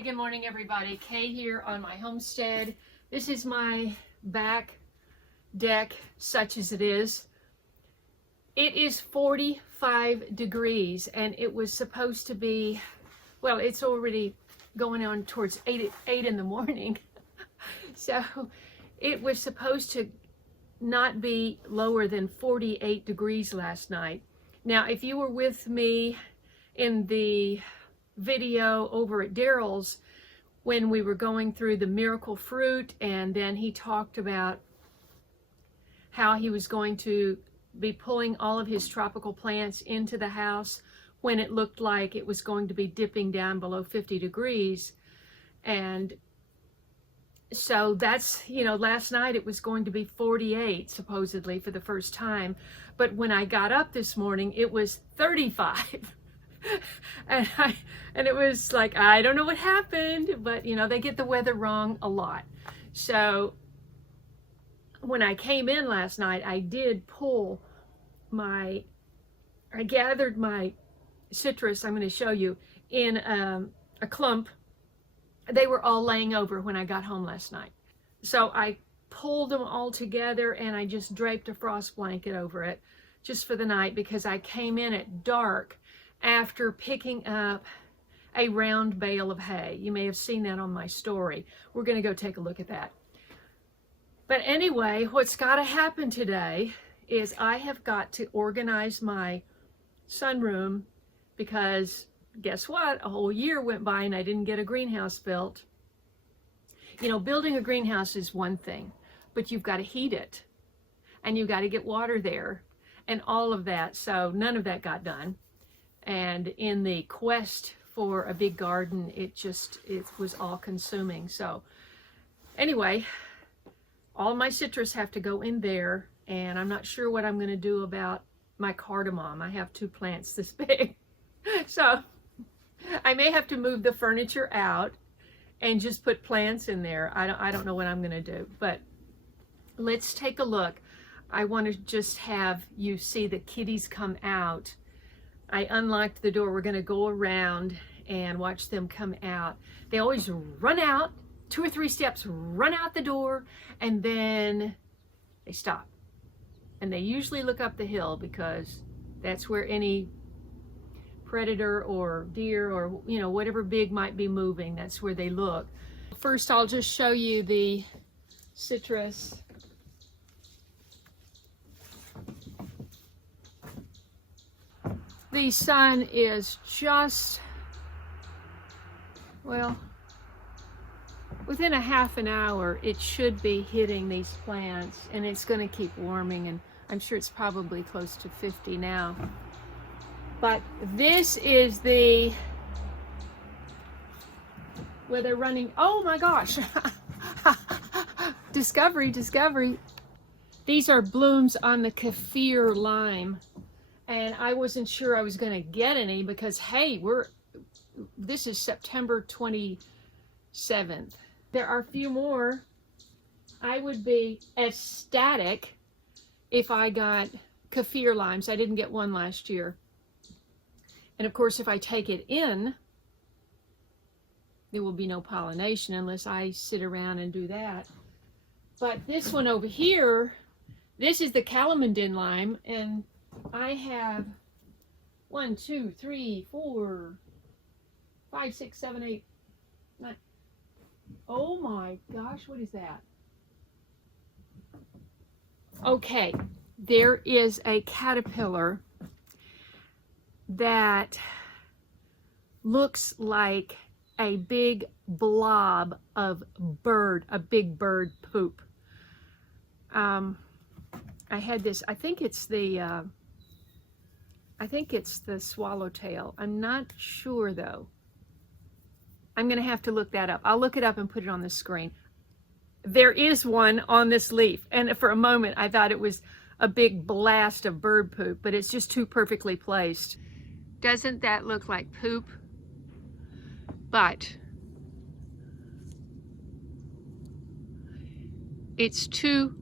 Hey, good morning everybody. Kay here on my homestead. This is my back deck, such as it is. It is 45 degrees and it was supposed to be, well, it's already going on towards 8 in the morning. So it was supposed to not be lower than 48 degrees last night. Now, if you were with me in the video over at Daryl's when we were going through the miracle fruit, and then he talked about how he was going to be pulling all of his tropical plants into the house when it looked like it was going to be dipping down below 50 degrees. And so that's, you know, last night it was going to be 48 supposedly for the first time, but when I got up this morning it was 35. and it was like, I don't know what happened, but you know, they get the weather wrong a lot. So when I came in last night, I did pull I gathered my citrus, I'm going to show you, in a clump. They were all laying over when I got home last night. So I pulled them all together and I just draped a frost blanket over it just for the night, because I came in at dark after picking up a round bale of hay. You may have seen that on my story. We're going to go take a look at that. But anyway, what's got to happen today is I have got to organize my sunroom, because guess what? A whole year went by and I didn't get a greenhouse built. You know, building a greenhouse is one thing, but you've got to heat it and you've got to get water there and all of that. So none of that got done. And in the quest for a big garden, it was all consuming. So anyway, all my citrus have to go in there, and I'm not sure what I'm going to do about my cardamom. I have 2 plants this big. So I may have to move the furniture out and just put plants in there. I don't know what I'm going to do, but let's take a look. I want to just have you see the kitties come out. I unlocked the door. We're going to go around and watch them come out. They always run out, 2 or 3 steps, run out the door, and then they stop. And they usually look up the hill, because that's where any predator or deer or, you know, whatever big might be moving, that's where they look. First, I'll just show you the citrus. The sun is just, well, within a half an hour it should be hitting these plants, and it's going to keep warming, and I'm sure it's probably close to 50 now. But this is the, where they're running, oh my gosh, discovery. These are blooms on the kaffir lime. And I wasn't sure I was going to get any, because hey, this is September 27th. There are a few more. I would be ecstatic if I got kaffir limes. I didn't get one last year. And of course, if I take it in, there will be no pollination unless I sit around and do that. But this one over here, this is the Cardamom lime, and I have 1, 2, 3, 4, 5, 6, 7, 8, 9. Oh my gosh, what is that? Okay, there is a caterpillar that looks like a big blob of a big bird poop. I had this, I think it's the swallowtail. I'm not sure though. I'm going to have to look that up. I'll look it up and put it on the screen. There is one on this leaf, and for a moment I thought it was a big blast of bird poop, but it's just too perfectly placed. Doesn't that look like poop? But it's too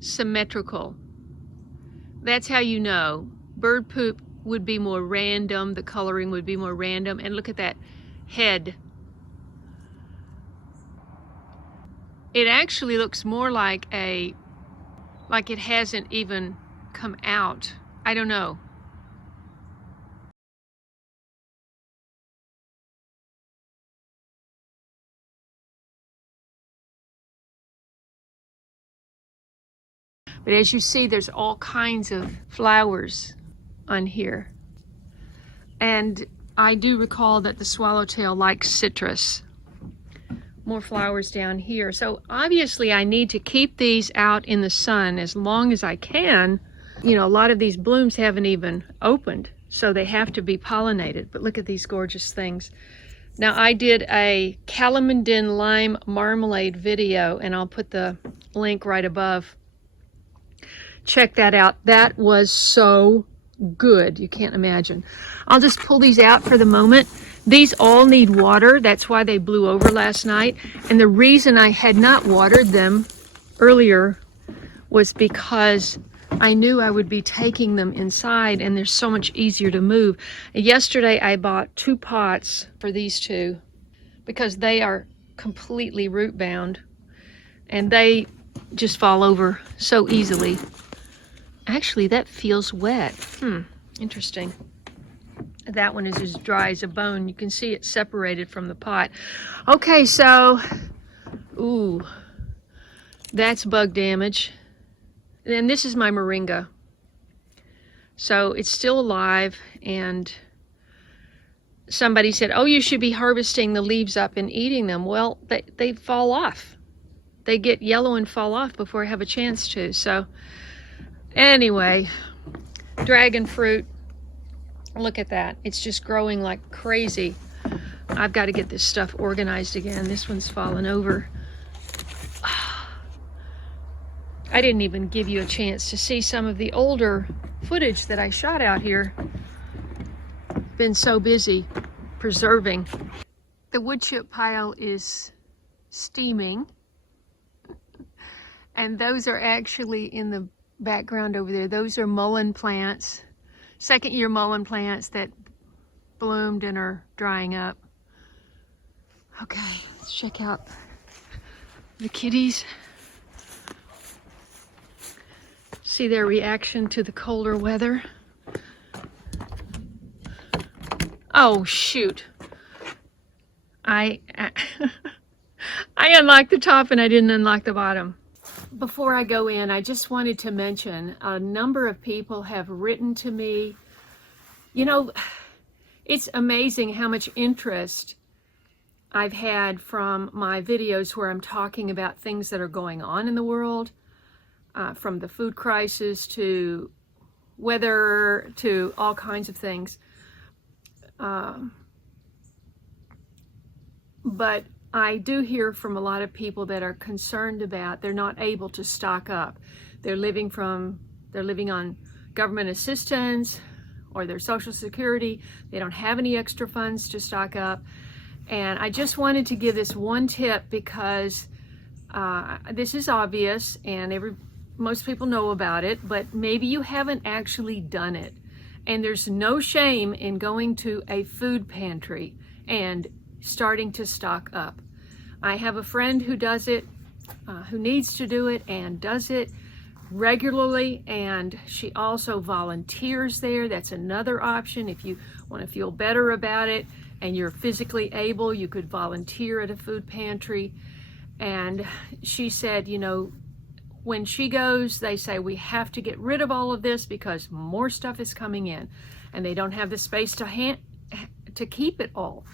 symmetrical. That's how you know. Bird poop would be more random, the coloring would be more random, and look at that head. It actually looks more like like it hasn't even come out. I don't know. But as you see, there's all kinds of flowers on here. And I do recall that the swallowtail likes citrus. More flowers down here. So obviously I need to keep these out in the sun as long as I can. You know, a lot of these blooms haven't even opened, so they have to be pollinated. But look at these gorgeous things. Now I did a calamondin lime marmalade video, and I'll put the link right above. Check that out. That was so good. You can't imagine. I'll just pull these out for the moment. These all need water. That's why they blew over last night. And the reason I had not watered them earlier was because I knew I would be taking them inside, and they're so much easier to move. Yesterday I bought 2 pots for these two because they are completely root bound and they just fall over so easily. Actually, that feels wet. Interesting. That one is as dry as a bone. You can see it separated from the pot. Okay, so, ooh, that's bug damage. And this is my Moringa. So it's still alive, and somebody said, oh, you should be harvesting the leaves up and eating them. Well, they fall off. They get yellow and fall off before I have a chance to. So anyway, dragon fruit. Look at that. It's just growing like crazy. I've got to get this stuff organized again. This one's fallen over. I didn't even give you a chance to see some of the older footage that I shot out here. Been so busy preserving. The wood chip pile is steaming. And those are actually in the background over there. Those are mullein plants. Second-year mullein plants that bloomed and are drying up. Okay, let's check out the kitties. See their reaction to the colder weather. Oh, shoot. I unlocked the top and I didn't unlock the bottom. Before I go in, I just wanted to mention a number of people have written to me. You know, it's amazing how much interest I've had from my videos where I'm talking about things that are going on in the world, from the food crisis to weather to all kinds of things. But I do hear from a lot of people that are concerned about they're not able to stock up. They're living on government assistance or their Social Security. They don't have any extra funds to stock up. And I just wanted to give this one tip because this is obvious and most people know about it, but maybe you haven't actually done it. And there's no shame in going to a food pantry and starting to stock up. I have a friend who does it, who needs to do it and does it regularly, and she also volunteers there. That's another option. If you want to feel better about it and you're physically able, you could volunteer at a food pantry. And she said, you know, when she goes, they say we have to get rid of all of this because more stuff is coming in and they don't have the space to keep it all.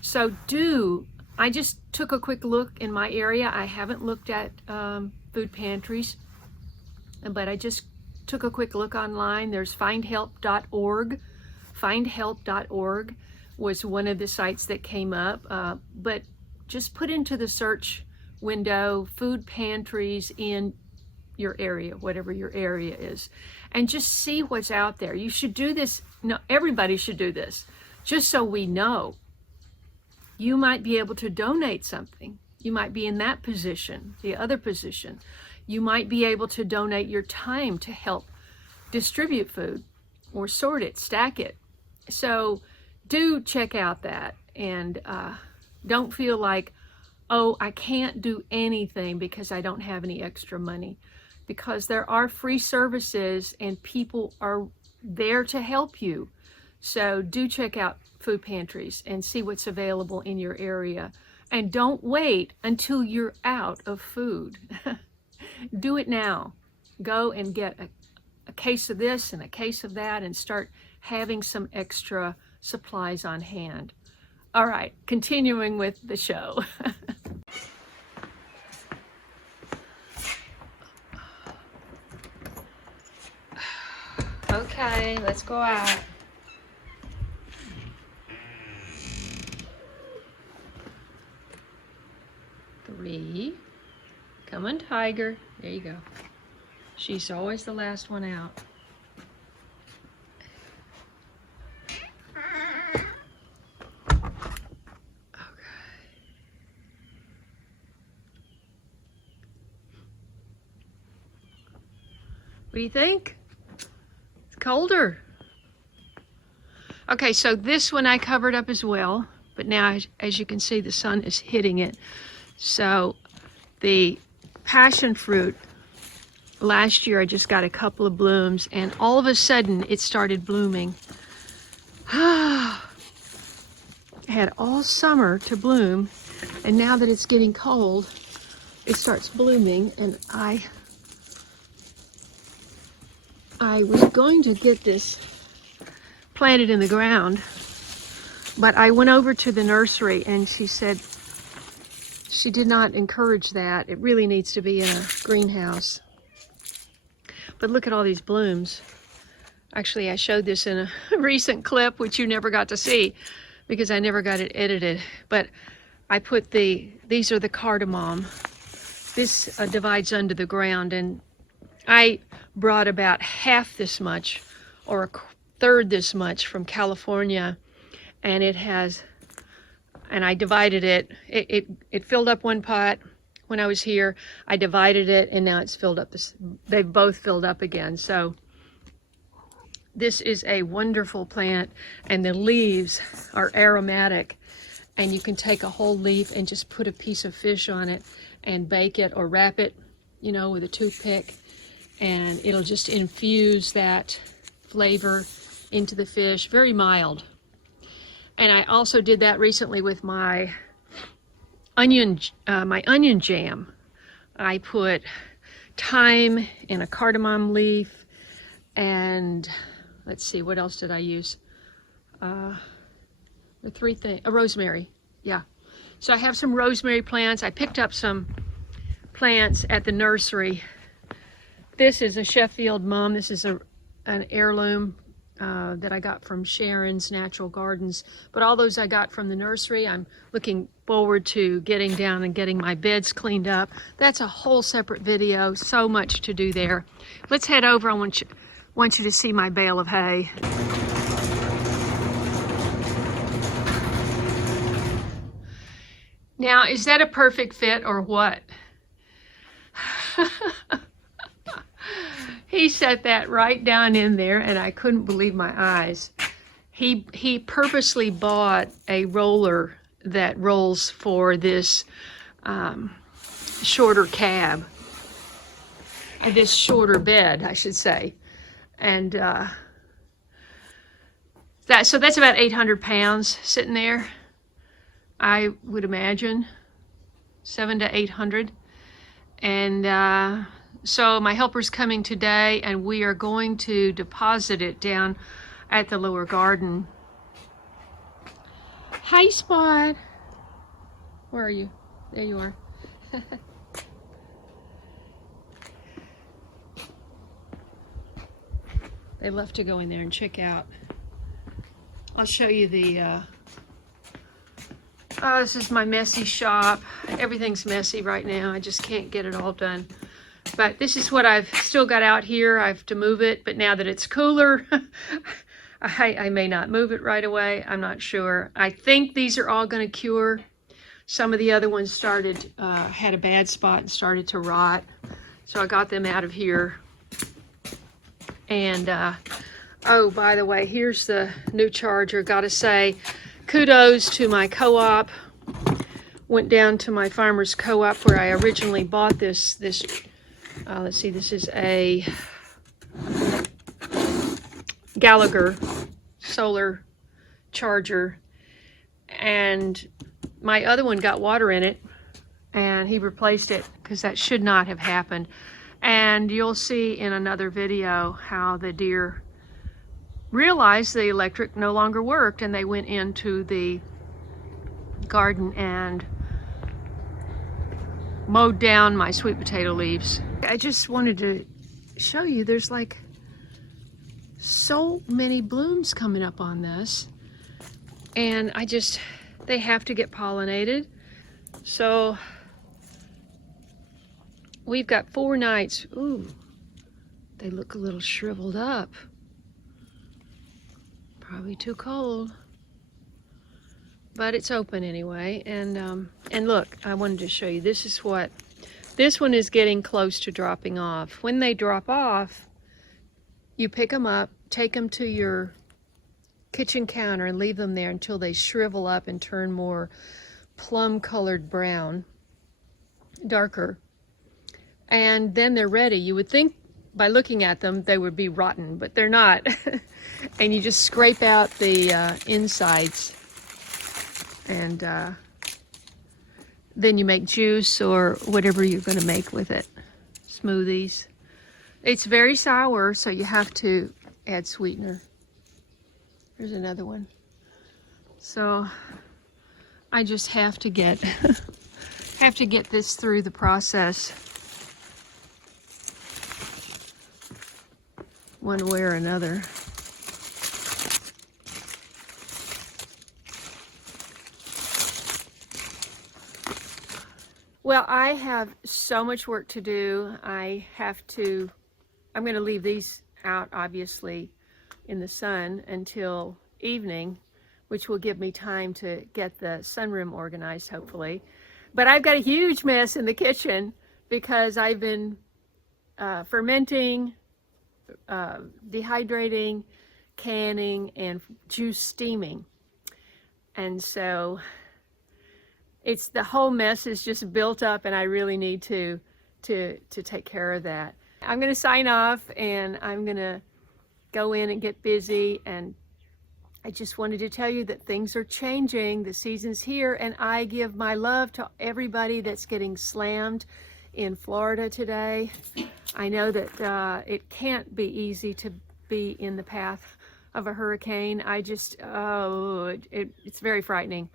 So I just took a quick look in my area. I haven't looked at food pantries, but I just took a quick look online. There's findhelp.org. Findhelp.org was one of the sites that came up, but just put into the search window food pantries in your area, whatever your area is, and just see what's out there. You should do this. No, everybody should do this, just so we know. You might be able to donate something. You might be in that position, the other position. You might be able to donate your time to help distribute food or sort it, stack it. So do check out that, and don't feel like, oh, I can't do anything because I don't have any extra money. Because there are free services and people are there to help you. So do check out food pantries and see what's available in your area. And don't wait until you're out of food. Do it now. Go and get a case of this and a case of that and start having some extra supplies on hand. All right, continuing with the show. Okay, let's go out. Three. Come on, Tiger. There you go. She's always the last one out. What do you think? It's colder. Okay, so this one I covered up as well, but now as you can see, the sun is hitting it. So the passion fruit, last year I just got a couple of blooms and all of a sudden it started blooming. It had all summer to bloom, and now that it's getting cold, it starts blooming, and I was going to get this planted in the ground, but I went over to the nursery and she said she did not encourage that. It really needs to be in a greenhouse. But look at all these blooms. Actually, I showed this in a recent clip, which you never got to see because I never got it edited. But I put these are the cardamom. This divides under the ground, and I brought about half this much or a third this much from California, and it has, and I divided it. It filled up one pot when I was here. I divided it, and now it's filled up. They've both filled up again. So this is a wonderful plant, and the leaves are aromatic, and you can take a whole leaf and just put a piece of fish on it and bake it or wrap it, you know, with a toothpick, and it'll just infuse that flavor into the fish. Very mild. And I also did that recently with my onion jam. I put thyme and a cardamom leaf, and let's see, what else did I use? The three things, rosemary, yeah. So I have some rosemary plants. I picked up some plants at the nursery. This is a Sheffield mum. This is an heirloom that I got from Sharon's Natural Gardens. But all those I got from the nursery. I'm looking forward to getting down and getting my beds cleaned up. That's a whole separate video. So much to do there. Let's head over. I want you to see my bale of hay. Now, is that a perfect fit or what? He set that right down in there, and I couldn't believe my eyes. He purposely bought a roller that rolls for this shorter cab, this shorter bed, I should say. And so that's about 800 pounds sitting there. I would imagine 700 to 800. And so my helper's coming today, and we are going to deposit it down at the lower garden. Hi, Spot. Where are you? There you are. They love to go in there and check out. I'll show you the oh, this is my messy shop. Everything's messy right now. I just can't get it all done. But this is what I've still got out here. I have to move it, but now that it's cooler, I may not move it right away. I'm not sure. I think these are all going to cure. Some of the other ones started, had a bad spot and started to rot. So I got them out of here. And, oh, by the way, here's the new charger. Gotta say, kudos to my co-op. went down to my farmer's co-op where I originally bought this, let's see, this is a Gallagher solar charger, and my other one got water in it, and he replaced it because that should not have happened. And you'll see in another video how the deer realized the electric no longer worked, and they went into the garden and mowed down my sweet potato leaves. I just wanted to show you, there's like so many blooms coming up on this, and they have to get pollinated. So we've got 4 nights. Ooh, they look a little shriveled up. Probably too cold, but it's open anyway. And look, I wanted to show you, this one is getting close to dropping off. When they drop off, you pick them up, take them to your kitchen counter and leave them there until they shrivel up and turn more plum colored brown, darker, and then they're ready. You would think by looking at them they would be rotten, but they're not. And you just scrape out the insides, and then you make juice or whatever you're going to make with it, smoothies. It's very sour, so you have to add sweetener. There's another one. So I just have to get this through the process one way or another. Well, I have so much work to do. I'm going to leave these out, obviously, in the sun until evening, which will give me time to get the sunroom organized, hopefully. But I've got a huge mess in the kitchen because I've been fermenting, dehydrating, canning, and juice steaming. And so the whole mess is just built up, and I really need to take care of that. I'm going to sign off, and I'm going to go in and get busy. And I just wanted to tell you that things are changing. The season's here, and I give my love to everybody that's getting slammed in Florida today. I know that it can't be easy to be in the path of a hurricane. It's very frightening.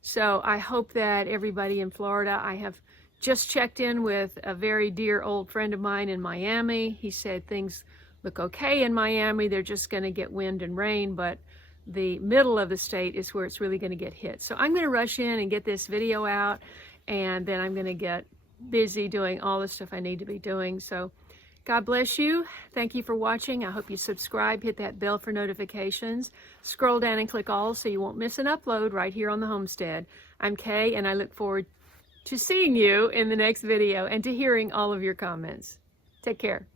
So I hope that everybody in Florida, I have just checked in with a very dear old friend of mine in Miami. He said things look okay in Miami. They're just going to get wind and rain, but the middle of the state is where it's really going to get hit. So I'm going to rush in and get this video out, and then I'm going to get busy doing all the stuff I need to be doing. So God bless you. Thank you for watching. I hope you subscribe, hit that bell for notifications, scroll down and click all so you won't miss an upload right here on the homestead. I'm Kay, and I look forward to seeing you in the next video and to hearing all of your comments. Take care.